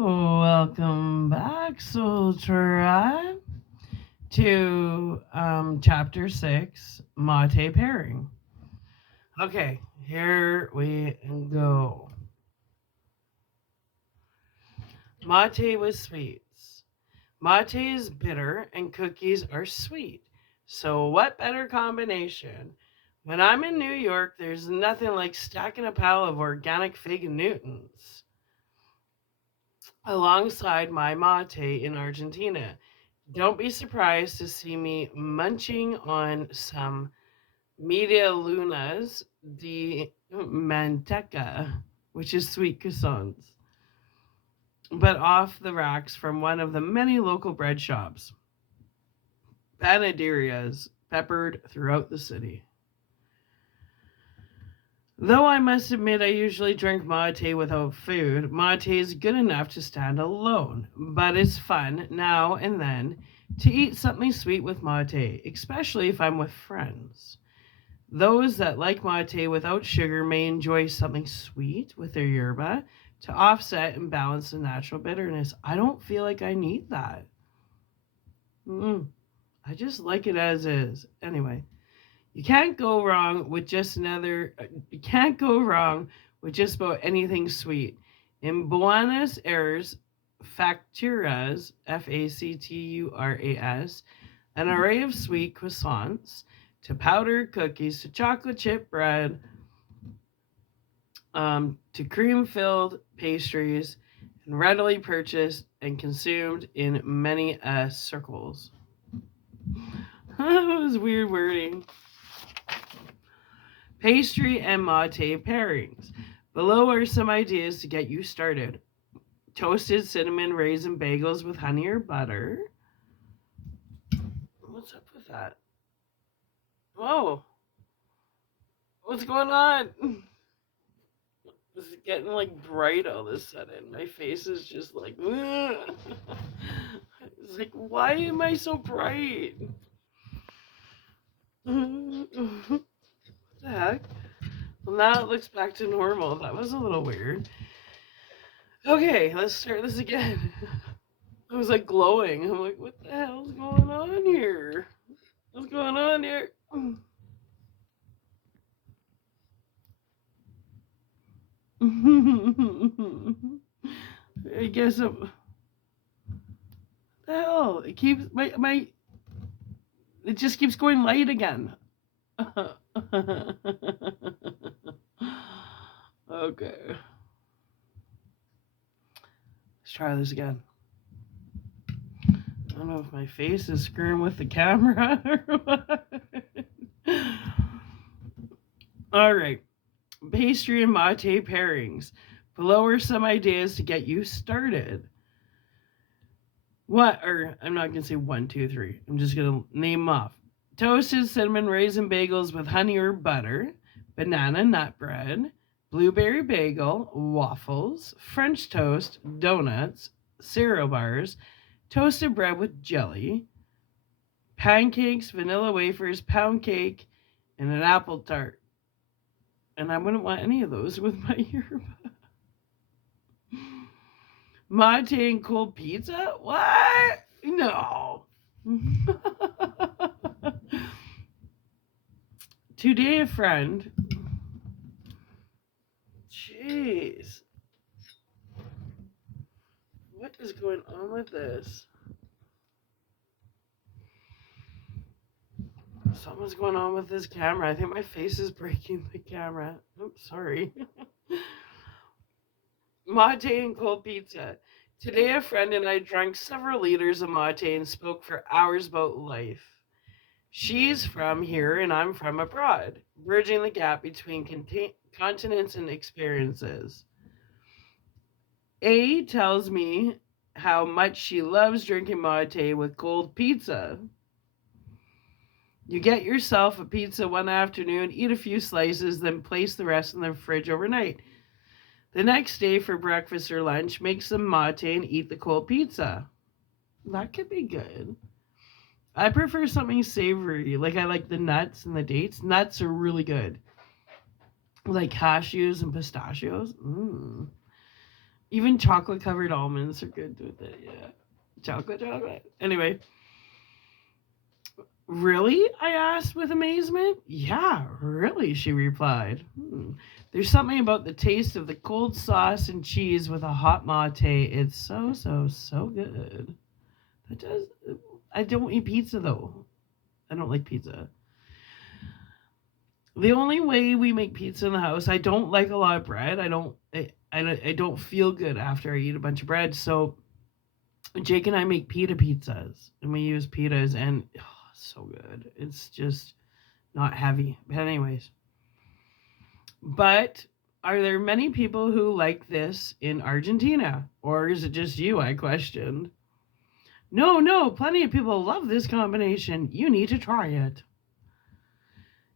Welcome back, Soul Tribe, to chapter 6, Mate Pairing. Okay, here we go. Mate with sweets. Mate is bitter and cookies are sweet. So, what better combination? When I'm in New York, there's nothing like stacking a pile of organic fig Newtons alongside my mate in Argentina. Don't be surprised to see me munching on some media lunas de manteca, which is sweet croissants, but off the racks from one of the many local bread shops. Panaderias peppered throughout the city. Though I must admit I usually drink mate without food, mate is good enough to stand alone, but it's fun now and then to eat something sweet with mate, especially if I'm with friends. Those that like mate without sugar may enjoy something sweet with their yerba to offset and balance the natural bitterness. I don't feel like I need that. I just like it as is. Anyway, you can't go wrong with just another. You can't go wrong with just about anything sweet. In Buenos Aires, facturas, facturas, an array of sweet croissants to powdered cookies to chocolate chip bread to cream-filled pastries, and readily purchased and consumed in many circles. That was weird wording. Pastry and mate pairings. Below are some ideas to get you started. Toasted cinnamon raisin bagels with honey or butter. What's up with that? Whoa. What's going on? It's getting like bright all of a sudden. My face is just like, ugh. It's like, why am I so bright? What the heck? Well, now it looks back to normal. That was a little weird. Okay, let's start this again. I was like glowing. I'm like, what the hell's going on here? What's going on here? I guess I'm. The hell? It keeps my. It just keeps going light again. Okay. Let's try this again. I don't know if my face is screwing with the camera or what. All right. Pastry and mate pairings. Below are some ideas to get you started. What? Or I'm not going to say 1, 2, 3. I'm just going to name them off. Toasted cinnamon raisin bagels with honey or butter, banana nut bread, blueberry bagel, waffles, French toast, donuts, cereal bars, toasted bread with jelly, pancakes, vanilla wafers, pound cake, and an apple tart. And I wouldn't want any of those with my yerba. Mate and cold pizza? What? No. Today, a friend. Jeez. What is going on with this? Something's going on with this camera. I think my face is breaking the camera. Oops, sorry. Mate and cold pizza. Today, a friend and I drank several liters of mate and spoke for hours about life. She's from here and I'm from abroad, bridging the gap between continents and experiences. A tells me how much she loves drinking mate with cold pizza. You get yourself a pizza one afternoon, eat a few slices, then place the rest in the fridge overnight. The next day for breakfast or lunch, make some mate and eat the cold pizza. That could be good. I prefer something savory. Like I like the nuts and the dates. Nuts are really good. Like cashews and pistachios. Even chocolate covered almonds are good with it. Yeah. Chocolate. Anyway, really? I asked with amazement. Yeah, really, she replied. There's something about the taste of the cold sauce and cheese with a hot mate. It's so good. That does. I don't eat pizza though. I don't like pizza. The only way we make pizza in the house, I don't like a lot of bread. I don't feel good after I eat a bunch of bread. So Jake and I make pita pizzas, and we use pitas, and so good. It's just not heavy. But anyways, but are there many people who like this in Argentina, or is it just you? I questioned. No, plenty of people love this combination. You need to try it.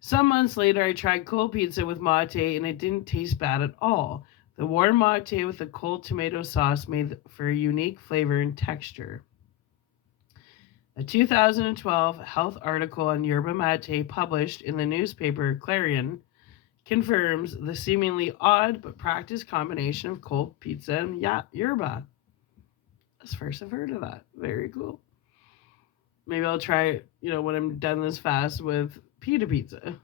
Some months later, I tried cold pizza with mate, and it didn't taste bad at all. The warm mate with the cold tomato sauce made for a unique flavor and texture. A 2012 health article on yerba mate published in the newspaper Clarion confirms the seemingly odd but practiced combination of cold pizza and yerba. That's the first I've heard of that. Very cool. Maybe I'll try it, when I'm done this fast with pita pizza.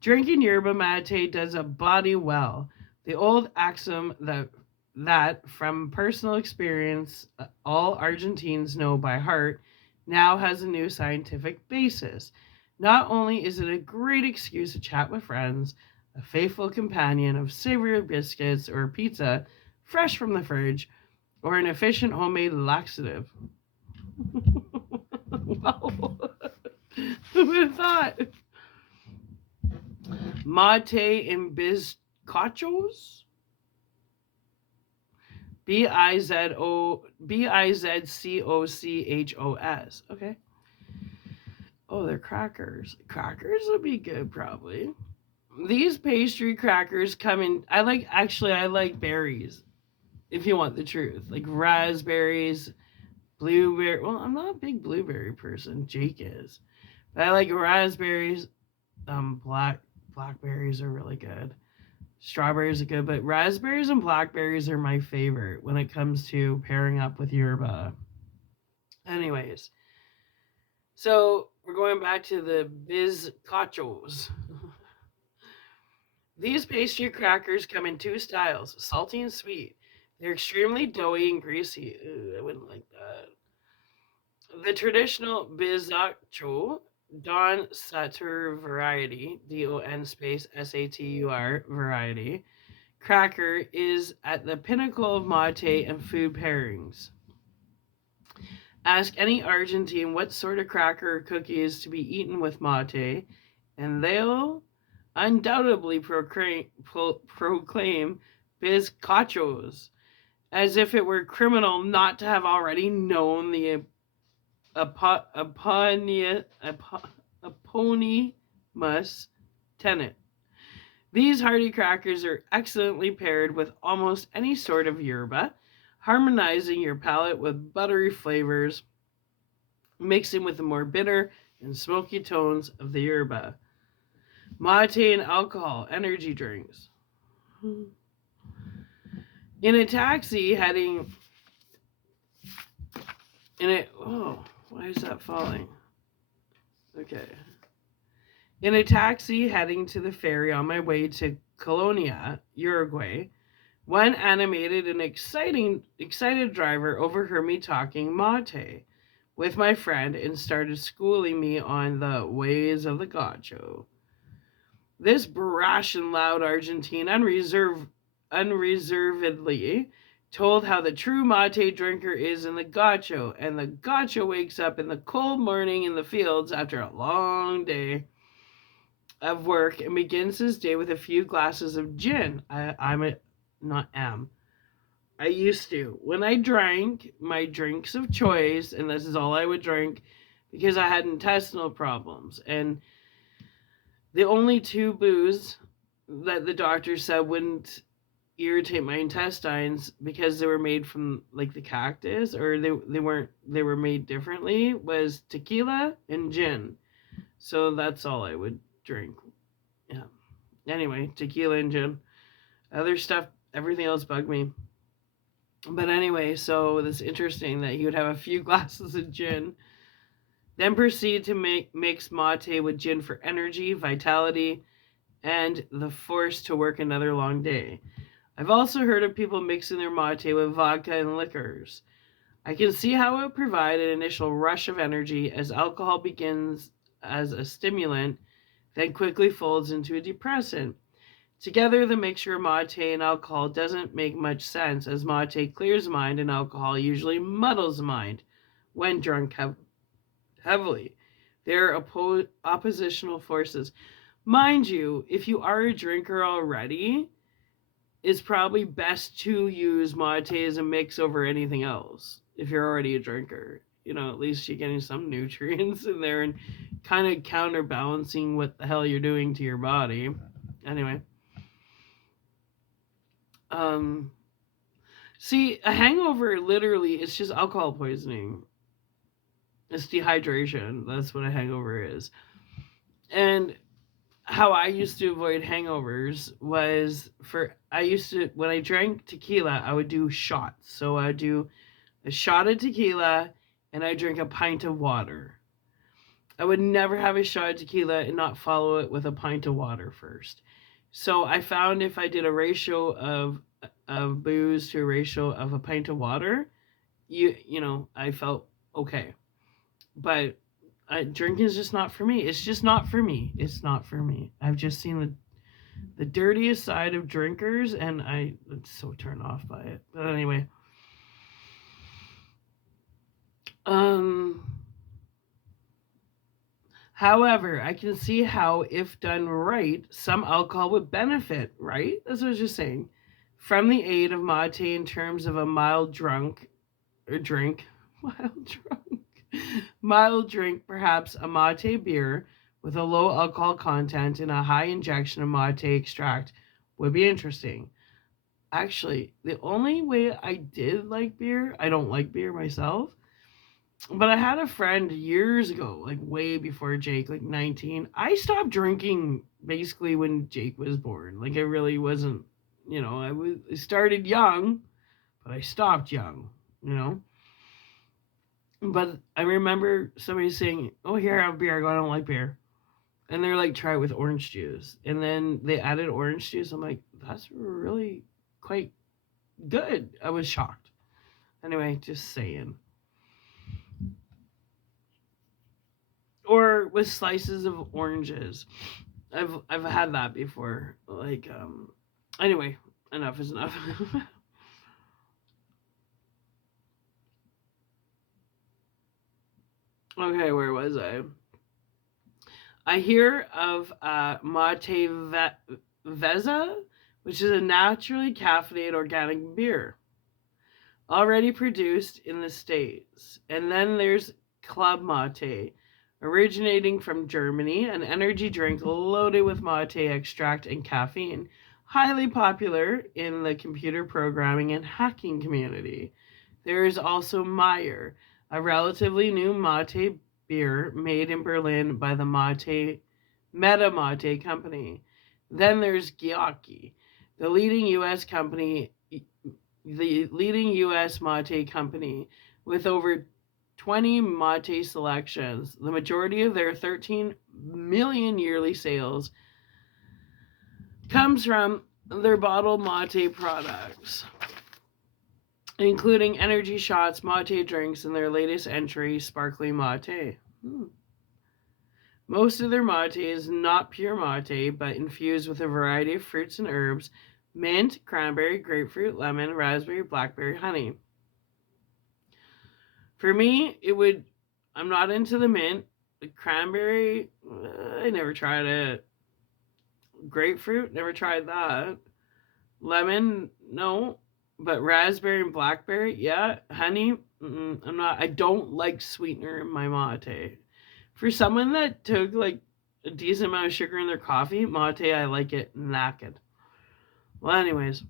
Drinking yerba mate does a body well. The old axiom that from personal experience all Argentines know by heart now has a new scientific basis. Not only is it a great excuse to chat with friends, a faithful companion of savory biscuits or pizza fresh from the fridge, or an efficient homemade laxative. Wow. Who would have thought? Mate and bizcochos? Bizcochos. Okay. Oh, they're crackers. Crackers would be good, probably. These pastry crackers come in. I like berries. If you want the truth, like raspberries, blueberry. Well, I'm not a big blueberry person. Jake is, but I like raspberries. Blackberries are really good. Strawberries are good, but raspberries and blackberries are my favorite when it comes to pairing up with yerba. Anyways, so we're going back to the bizcochos. These pastry crackers come in two styles, salty and sweet. They're extremely doughy and greasy. Ooh, I wouldn't like that. The traditional bizcocho, Don Satur variety, DON space SATUR variety, cracker is at the pinnacle of mate and food pairings. Ask any Argentine what sort of cracker or cookie is to be eaten with mate, and they'll undoubtedly proclaim bizcochos, as if it were criminal not to have already known the eponymous tenet. These hearty crackers are excellently paired with almost any sort of yerba, harmonizing your palate with buttery flavors, mixing with the more bitter and smoky tones of the yerba. Mate and alcohol, energy drinks. In a taxi heading why is that falling? Okay. In a taxi heading to the ferry on my way to Colonia, Uruguay, one animated and excited driver overheard me talking mate with my friend and started schooling me on the ways of the gaucho. This brash and loud Argentine unreservedly told how the true mate drinker is in the gaucho, and the gaucho wakes up in the cold morning in the fields after a long day of work and begins his day with a few glasses of gin. I used to. When I drank my drinks of choice, and this is all I would drink because I had intestinal problems. And the only two booze that the doctor said wouldn't irritate my intestines because they were made from like the cactus, or they were made differently, was tequila and gin. So that's all I would drink. Yeah. Anyway, tequila and gin. Other stuff Everything else bugged me. But anyway, so it's interesting that he would have a few glasses of gin, then proceed to mix mate with gin for energy, vitality, and the force to work another long day. I've also heard of people mixing their mate with vodka and liquors. I can see how it would provide an initial rush of energy as alcohol begins as a stimulant, then quickly folds into a depressant. Together, the mixture of mate and alcohol doesn't make much sense, as mate clears the mind and alcohol usually muddles the mind when drunk heavily. They're oppositional forces. Mind you, if you are a drinker already, it's probably best to use mate as a mix over anything else. If you're already a drinker, at least you're getting some nutrients in there and kind of counterbalancing what the hell you're doing to your body. Anyway. See, a hangover literally is just alcohol poisoning. It's dehydration. That's what a hangover is. And how I used to avoid hangovers was when I drank tequila, I would do shots. So I would do a shot of tequila and I drink a pint of water. I would never have a shot of tequila and not follow it with a pint of water first. So I found if I did a ratio of booze to a ratio of a pint of water, I felt okay. But drinking is just not for me. It's just not for me. It's not for me. I've just seen the dirtiest side of drinkers, and I'm so turned off by it. But anyway. However, I can see how, if done right, some alcohol would benefit, right? That's what I was just saying. From the aid of mate in terms of a mild drink, perhaps a mate beer with a low alcohol content and a high injection of mate extract would be interesting. Actually, the only way I did like beer, I don't like beer myself, but I had a friend years ago, like way before Jake, like 19. I stopped drinking basically when Jake was born. Like, it really wasn't, I started young, but I stopped young, But I remember somebody saying, "Oh, here, have beer." I go, "I don't like beer." And they're like, "Try it with orange juice." And then they added orange juice. I'm like, that's really quite good. I was shocked. Anyway, just saying. Or with slices of oranges. I've had that before. Like, anyway, enough is enough. Okay, where was I? I hear of Mate Veza, which is a naturally caffeinated organic beer already produced in the States. And then there's Club Mate, originating from Germany, an energy drink loaded with mate extract and caffeine, highly popular in the computer programming and hacking community. There is also Meyer, a relatively new mate beer made in Berlin by the Meta Mate company. Then there's Gyaki, the leading U.S. mate company with over 20 mate selections. The majority of their 13 million yearly sales comes from their bottled mate products, including energy shots, mate drinks, and their latest entry, sparkling mate. Most of their mate is not pure mate, but infused with a variety of fruits and herbs: mint, cranberry, grapefruit, lemon, raspberry, blackberry, honey. For me, I'm not into the mint. The cranberry, I never tried it. Grapefruit, never tried that. Lemon, no. But raspberry and blackberry, yeah. Honey, I don't like sweetener in my mate. For someone that took like a decent amount of sugar in their coffee, mate, I like it knackered. Well, anyways.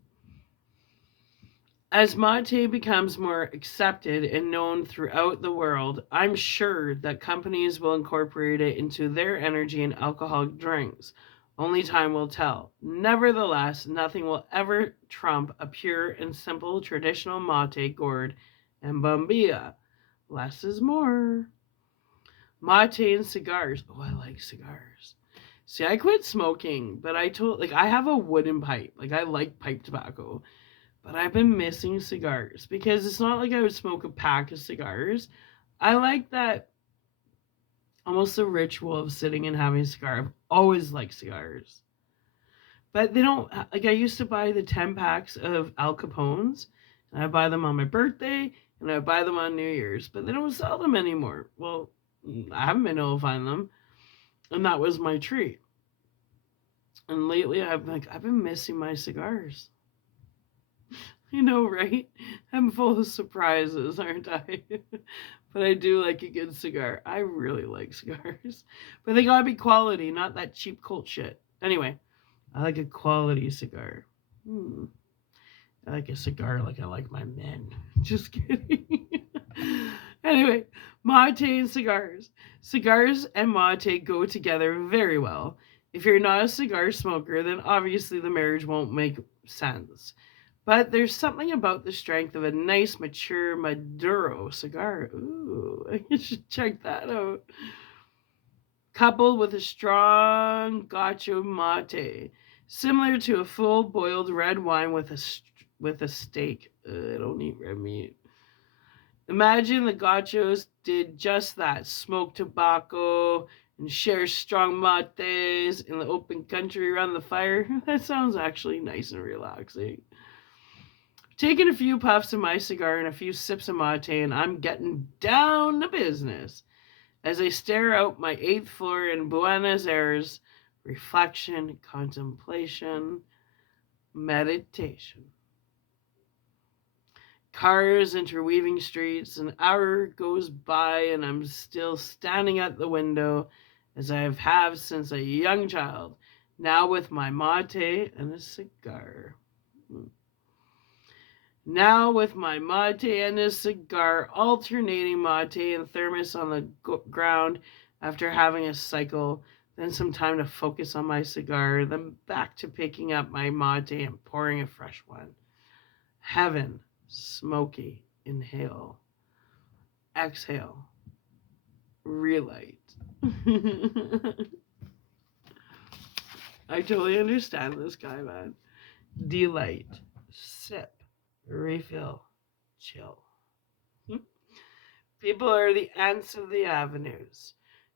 As mate becomes more accepted and known throughout the world, I'm sure that companies will incorporate it into their energy and alcoholic drinks. Only time will tell. Nevertheless, nothing will ever trump a pure and simple traditional mate gourd and bombilla. Less is more. Mate and cigars. Oh, I like cigars. See, I quit smoking, but I have a wooden pipe. Like, I like pipe tobacco, but I've been missing cigars because it's not like I would smoke a pack of cigars. I like that almost the ritual of sitting and having a cigar. I've always liked cigars. But they don't, like, I used to buy the 10 packs of Al Capones, and I buy them on my birthday, and I buy them on New Year's, but they don't sell them anymore. Well, I haven't been able to find them, and that was my treat. And lately, I've been missing my cigars. You know, right? I'm full of surprises, aren't I? But I do like a good cigar. I really like cigars. But they gotta be quality, not that cheap cult shit. Anyway, I like a quality cigar. I like a cigar like I like my men. Just kidding. Anyway, mate and cigars. Cigars and mate go together very well. If you're not a cigar smoker, then obviously the marriage won't make sense. But there's something about the strength of a nice, mature Maduro cigar. Ooh, you should check that out. Coupled with a strong gacho mate, similar to a full boiled red wine with a steak. I don't eat red meat. Imagine the gachos did just that: smoke tobacco and share strong mates in the open country around the fire. That sounds actually nice and relaxing. Taking a few puffs of my cigar and a few sips of mate, and I'm getting down to business. As I stare out my 8th floor in Buenos Aires, reflection, contemplation, meditation. Cars interweaving streets, an hour goes by, and I'm still standing at the window as I have since a young child, now with my mate and a cigar. Now with my mate and a cigar, alternating mate and thermos on the ground after having a cycle, then some time to focus on my cigar, then back to picking up my mate and pouring a fresh one. Heaven, smoky, inhale, exhale, relight. I totally understand this guy, man. Delight, sip, refill, chill. People are the ants of the avenues.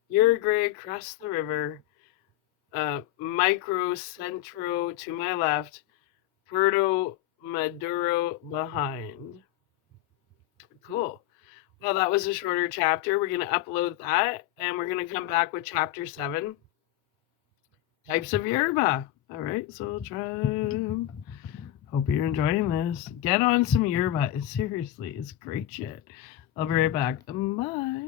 Uruguay across the river, Micro Centro to my left, Puerto Maduro behind. Cool. Well, that was a shorter chapter. We're going to upload that, and we're going to come back with chapter 7, types of yerba. All right, so we'll try. Hope you're enjoying this. Get on some yerba. Seriously, it's great shit. I'll be right back. Bye.